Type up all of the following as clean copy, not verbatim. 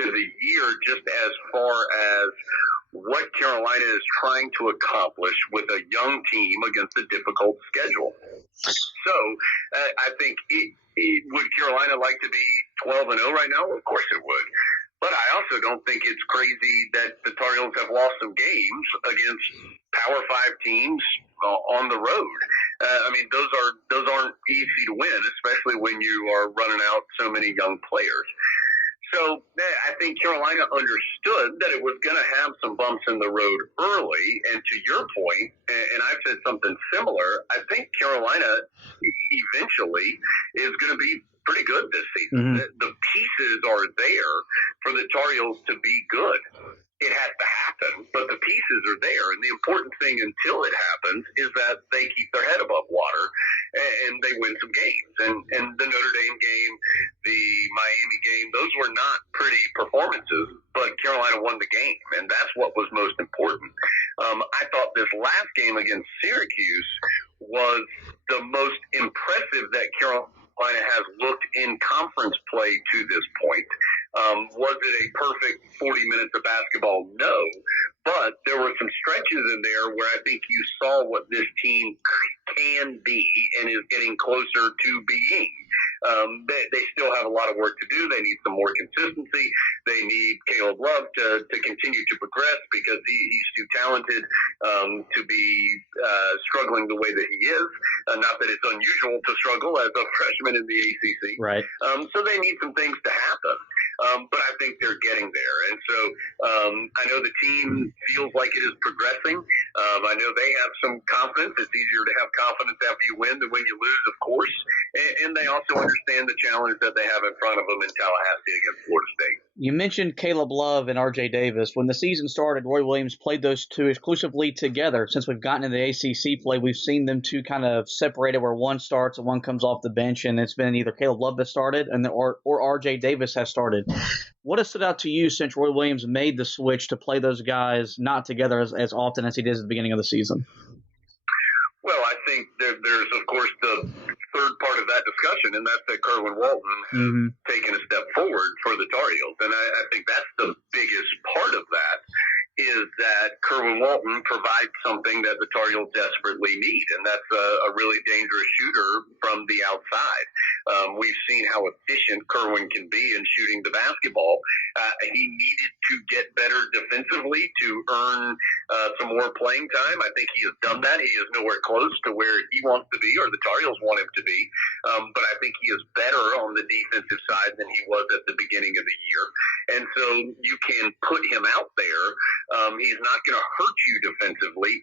to the year just as far as what Carolina is trying to accomplish with a young team against a difficult schedule. So I think would Carolina like to be 12-0 right now? Of course it would. But I also don't think it's crazy that the Tar Heels have lost some games against Power 5 teams on the road. I mean, those aren't easy to win, especially when you are running out so many young players. So I think Carolina understood that it was going to have some bumps in the road early. And to your point, and I've said something similar, I think Carolina eventually is going to be pretty good this season. Mm-hmm. The pieces are there for the Tar Heels to be good. It has to happen, but the pieces are there. And the important thing until it happens is that they keep their head above water and they win some games. And the Notre Dame game, the Miami game, those were not pretty performances, but Carolina won the game, and that's what was most important. I thought this last game against Syracuse was the most impressive that Carolina has looked in conference play to this point. Was it a perfect 40 minutes of basketball? No. But there were some stretches in there where I think you saw what this team can be and is getting closer to being. They still have a lot of work to do. They need some more consistency. They need Caleb Love to continue to progress because he's too talented to be struggling the way that he is. Not that it's unusual to struggle as a freshman in the ACC. Right. So they need some things to happen. But I think they're getting there. And so I know the team feels like it is progressing. I know they have some confidence. It's easier to have confidence after you win than when you lose, of course. And they also understand the challenge that they have in front of them in Tallahassee against Florida State. You mentioned Caleb Love and R.J. Davis. When the season started, Roy Williams played those two exclusively together. Since we've gotten into the ACC play, we've seen them two kind of separated where one starts and one comes off the bench, and it's been either Caleb Love that started or R.J. Davis has started. What has stood out to you since Roy Williams made the switch to play those guys not together as often as he did at the beginning of the season? Well, I think there's, of course, the third part of that discussion, and that's that Kerwin Walton taking a step forward for the Tar Heels. And I think that's the biggest part of that, is that Kerwin Walton provides something that the Tar Heels desperately need, and that's a really dangerous shooter from the outside. We've seen how efficient Kerwin can be in shooting the basketball. He needed to get better defensively to earn some more playing time. I think he has done that. He is nowhere close to where he wants to be or the Tar Heels want him to be. But I think he is better on the defensive side than he was at the beginning of the year. And so you can put him out there. He's not going to hurt you defensively.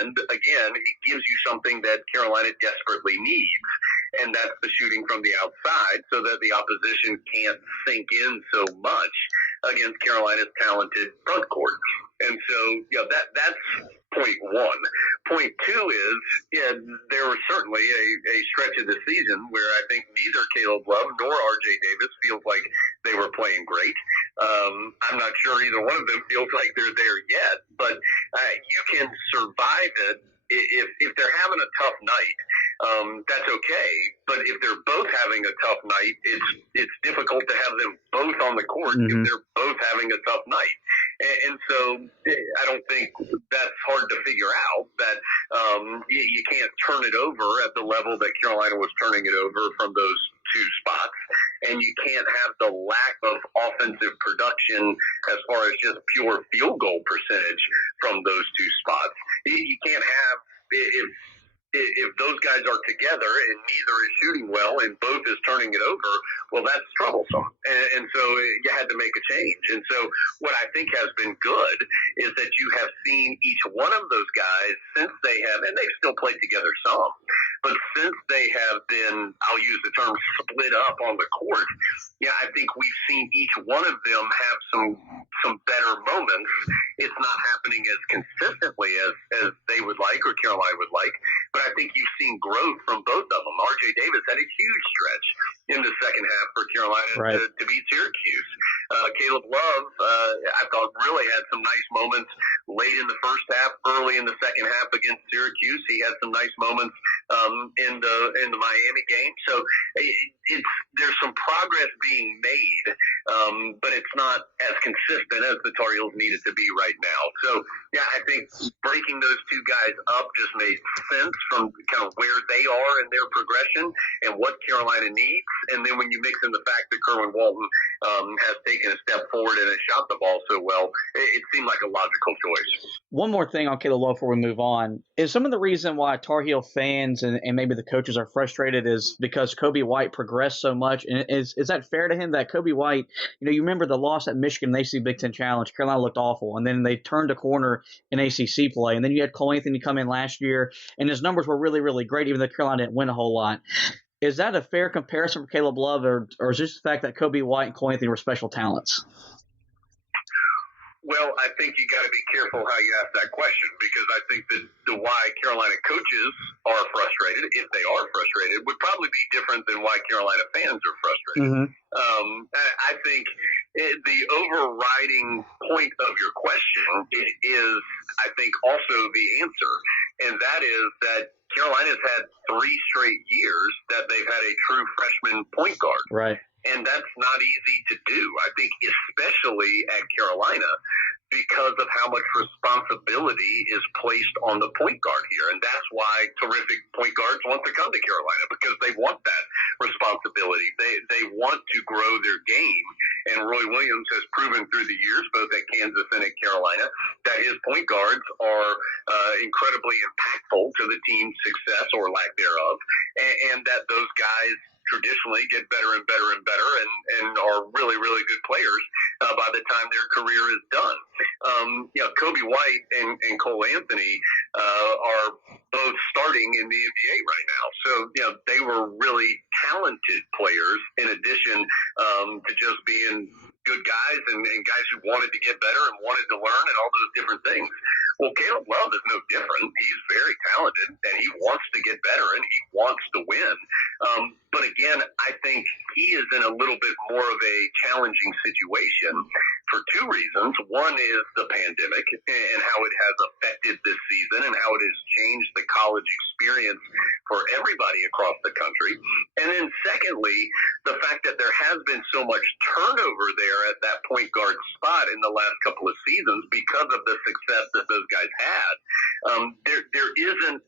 And, again, he gives you something that Carolina desperately needs, and that's the shooting from the outside so that the opposition can't sink in so much against Carolina's talented front court. And so, that's point one. Point two is, there was certainly a stretch of the season where I think neither Caleb Love nor R.J. Davis feels like they were playing great. I'm not sure either one of them feels like they're there yet, but you can survive it. If they're having a tough night, that's okay. But if they're both having a tough night, it's difficult to have them both on the court if they're both having a tough night. And so I don't think that's hard to figure out, that you can't turn it over at the level that Carolina was turning it over from those two spots. And you can't have the lack of offensive production as far as just pure field goal percentage from those two spots. You can't have, if those guys are together and neither is shooting well and both is turning it over, well, that's troublesome. And so you had to make a change. And so what I think has been good is that you have seen each one of those guys since they have, and they've still played together some, but since they have been, I'll use the term, split up on the court, I think we've seen each one of them have some better moments. It's not happening as consistently as they would like or Carolina would like, but I think you've seen growth from both of them. R.J. Davis had a huge stretch in the second half for Carolina to beat Syracuse. Caleb Love, I thought, really had some nice moments late in the first half, early in the second half against Syracuse. He had some nice moments in the Miami game. So there's some progress being made, but it's not as consistent as the Tar Heels need it to be right now. So, yeah, I think breaking those two guys up just made sense from kind of where they are in their progression and what Carolina needs. And then when you mix in the fact that Kerwin Walton has taken a step forward and has shot the ball so well, it seemed like a logical choice. One more thing on Caleb Love before we move on is some of the reason why Tar Heel fans and maybe the coaches are frustrated is because Kobe White progressed so much. And is that fair to him that Kobe White, you remember the loss at Michigan in the ACC Big Ten Challenge, Carolina looked awful, and then they turned a corner in ACC play. And then you had Cole Anthony come in last year, and his numbers were really, really great, even though Carolina didn't win a whole lot. Is that a fair comparison for Caleb Love, or is this the fact that Kobe White and Cole Anthony were special talents? Well, I think you got to be careful how you ask that question, because I think that the why Carolina coaches are frustrated, if they are frustrated, would probably be different than why Carolina fans are frustrated. Mm-hmm. I think the overriding point of your question is, I think, also the answer, and that is that Carolina's had 3 straight years that they've had a true freshman point guard. Right. And that's not easy to do, I think, especially at Carolina, because of how much responsibility is placed on the point guard here. And that's why terrific point guards want to come to Carolina, because they want that responsibility. They want to grow their game. And Roy Williams has proven through the years, both at Kansas and at Carolina, that his point guards are incredibly impactful to the team's success or lack thereof, and that those guys traditionally get better and better and better and are really, really good players by the time their career is done. Kobe White and Cole Anthony are both starting in the NBA right now. So, they were really talented players in addition to just being good guys and guys who wanted to get better and wanted to learn and all those different things. Well, Caleb Love is no different. He's very talented, and he wants to get better, and he wants to win. But again, I think he is in a little bit more of a challenging situation for 2 reasons. One is the pandemic and how it has affected this season and how it has changed the college experience for everybody across the country. And then secondly, the fact that there has been so much turnover there at that point guard spot in the last couple of seasons because of the success that those guys had. There isn't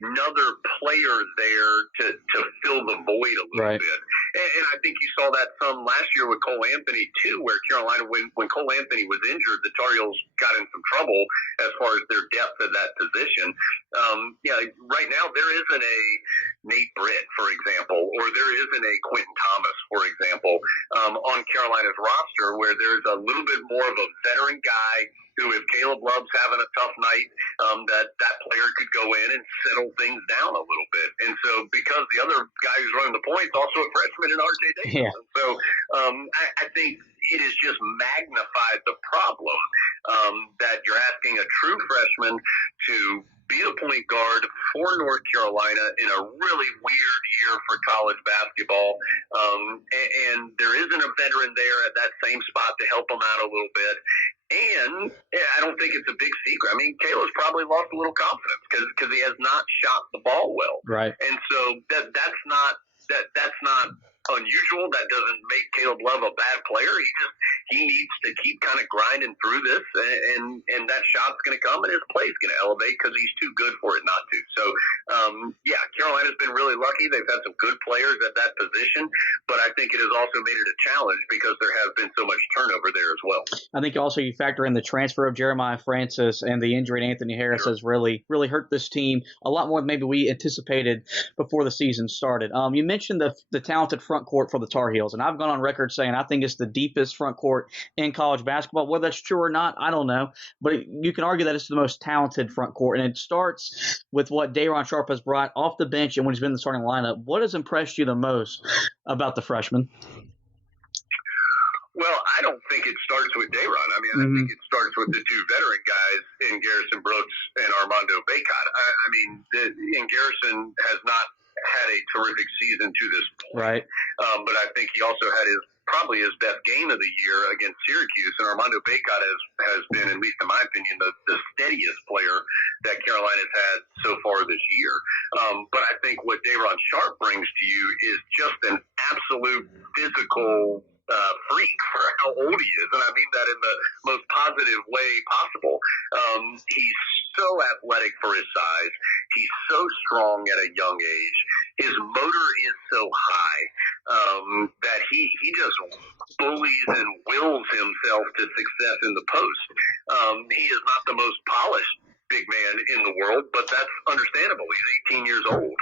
another player there to fill the void a little bit. And I think you saw that some last year with Cole Anthony too, where Carolina, when Cole Anthony was injured, the Tar Heels got in some trouble as far as their depth at that position. Right now there isn't a Nate Britt, for example, or there isn't a Quentin Thomas, for example, on Carolina's roster, where there's a little bit more of a veteran guy who, if Caleb Love's having a tough night, that player could go in and settle things down a little bit. And so, because the other guy who's running the point's also a freshman in R.J. Davis. And so I think it has just magnified the problem that you're asking a true freshman to be a point guard for North Carolina in a really weird year for college basketball. And there isn't a veteran there at that same spot to help him out a little bit. And I don't think it's a big secret. I mean, Caleb's probably lost a little confidence because he has not shot the ball well. Right. And so that's not unusual. That doesn't make Caleb Love a bad player. He needs to keep kind of grinding through this, and that shot's going to come, and his play's going to elevate because he's too good for it not to. So, Carolina's been really lucky. They've had some good players at that position, but I think it has also made it a challenge because there has been so much turnover there as well. I think also you factor in the transfer of Jeremiah Francis and the injury to Anthony Harris has really, really hurt this team a lot more than maybe we anticipated before the season started. You mentioned the talented front court for the Tar Heels, and I've gone on record saying I think it's the deepest front court in college basketball. Whether that's true or not, I don't know, but you can argue that it's the most talented front court, and it starts with what Dayron Sharp has brought off the bench and when he's been in the starting lineup. What has impressed you the most about the freshman? Well, I don't think it starts with Dayron. I mean, I think it starts with the 2 veteran guys in Garrison Brooks and Armando Bacot. And Garrison has not had a terrific season to this point. Right. But I think he also had probably his best game of the year against Syracuse. And Armando Bacot has been, at least in my opinion, the steadiest player that Carolina's had so far this year. But I think what Dayron Sharp brings to you is just an absolute physical freak for how old he is, and I mean that in the most positive way possible. He's so athletic for his size. He's so strong at a young age. His motor is so high that he just bullies and wills himself to success in the post. He is not the most polished big man in the world, but that's understandable. He's 18 years old.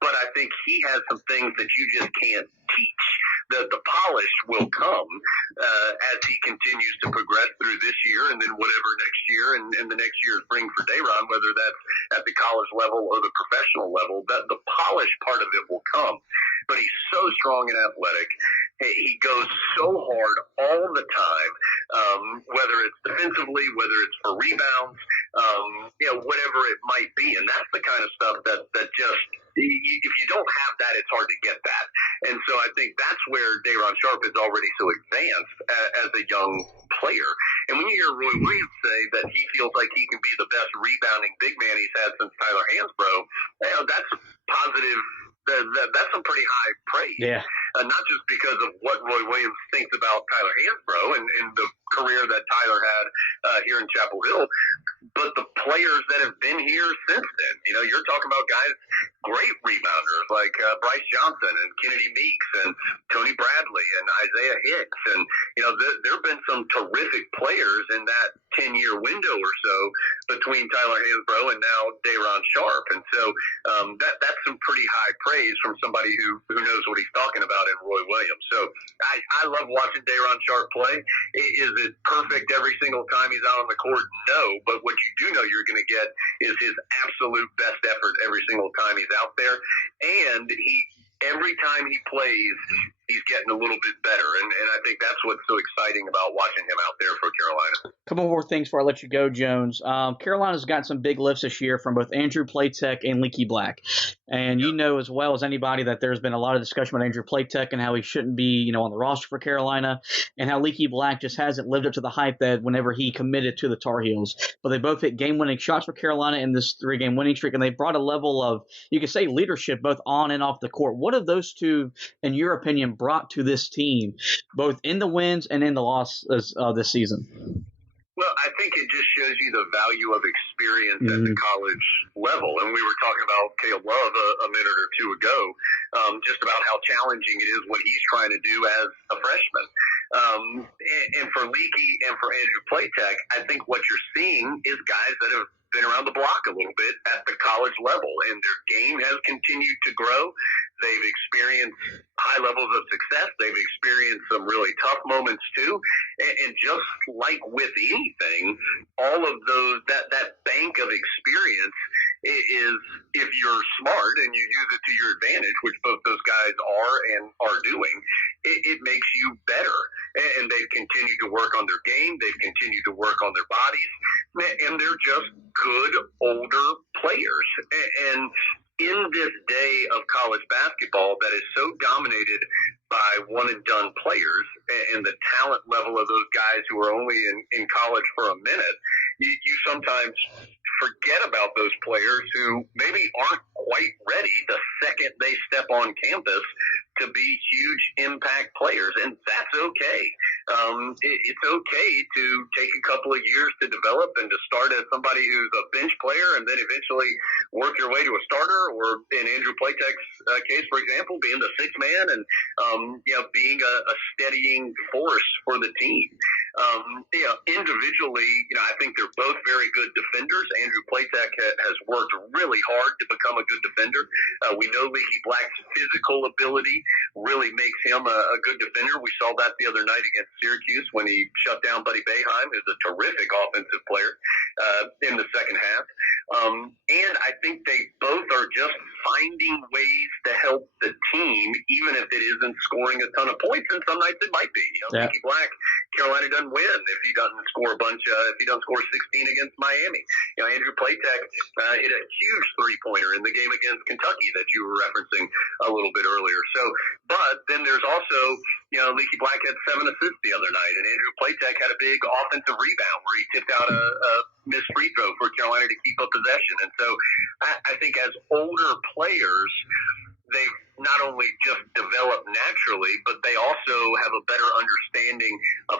But I think he has some things that you just can't teach. The polish will come as he continues to progress through this year and then whatever next year and the next year's bring for Dayron, whether that's at the college level or the professional level, that the polish part of it will come. But he's so strong and athletic. He goes so hard all the time, whether it's defensively, whether it's for rebounds, whatever it might be. And that's the kind of stuff that just, if you don't have that, it's hard to get that. And so I think that's where Dayron Sharp is already so advanced as a young player. And when you hear Roy Williams say that he feels like he can be the best rebounding big man he's had since Tyler Hansbrough, that's positive. That's some pretty high praise. Yeah. Not just because of what Roy Williams thinks about Tyler Hansbrough and the career that Tyler had here in Chapel Hill, but the players that have been here since then. You're talking about guys, great rebounders like Bryce Johnson and Kennedy Meeks and Tony Bradley and Isaiah Hicks. And, there have been some terrific players in that 10-year window or so between Tyler Hansbrough and now Dayron Sharp. And so that's some pretty high praise from somebody who knows what he's talking about in Roy Williams. So I love watching Dayron Sharp play. Is it perfect every single time he's out on the court? No, but what you do know you're going to get is his absolute best effort every single time he's out there. And every time he plays, he's getting a little bit better. And I think that's what's so exciting about watching him out there for Carolina. A couple more things before I let you go, Jones. Carolina's got some big lifts this year from both Andrew Playtek and Leaky Black. And you know as well as anybody that there's been a lot of discussion about Andrew Playtek and how he shouldn't be, on the roster for Carolina, and how Leaky Black just hasn't lived up to the hype that whenever he committed to the Tar Heels. But they both hit game-winning shots for Carolina in this 3-game winning streak, and they brought a level of, you could say, leadership both on and off the court. What have those two, in your opinion, brought to this team, both in the wins and in the losses this season? Well, I think it just shows you the value of experience at the college level. And we were talking about Caleb Love a minute or two ago, just about how challenging it is what he's trying to do as a freshman. And for Leaky and for Andrew Playtek, I think what you're seeing is guys that have been around the block a little bit at the college level, and their game has continued to grow. They've experienced high levels of success. They've experienced some really tough moments too. And just like with anything, all of those, that bank of experience is, if you're smart and you use it to your advantage, which both those guys are and are doing, it makes you better. And they've continued to work on their game. They've continued to work on their bodies. And they're just good older players. And in this day of college basketball that is so dominated by one-and-done players and the talent level of those guys who are only in college for a minute, you sometimes forget about those players who maybe aren't quite ready the second they step on campus to be huge impact players, and that's okay. It's okay to take a couple of years to develop and to start as somebody who's a bench player and then eventually work your way to a starter, or in Andrew Playtek's case, for example, being the sixth man and being a steadying force for the team. Individually, I think they're both very good defenders. Andrew Playtek has worked really hard to become a good defender. We know Leaky Black's physical ability really makes him a good defender. We saw that the other night against Syracuse when he shut down Buddy Boeheim, who's a terrific offensive player, in the second half. And I think they both are just finding ways to help the team, even if it isn't scoring a ton of points, and some nights it might be. Leaky Black Carolina doesn't win if he doesn't score if he doesn't score 16 against Miami. Andrew Playtek hit a huge three-pointer in the game against Kentucky that you were referencing a little bit earlier. So, but then there's also, Leaky Black had 7 assists the other night, and Andrew Playtek had a big offensive rebound where he tipped out a missed free throw for Carolina to keep up possession. And so I think as older players, they not only just develop naturally, but they also have a better understanding of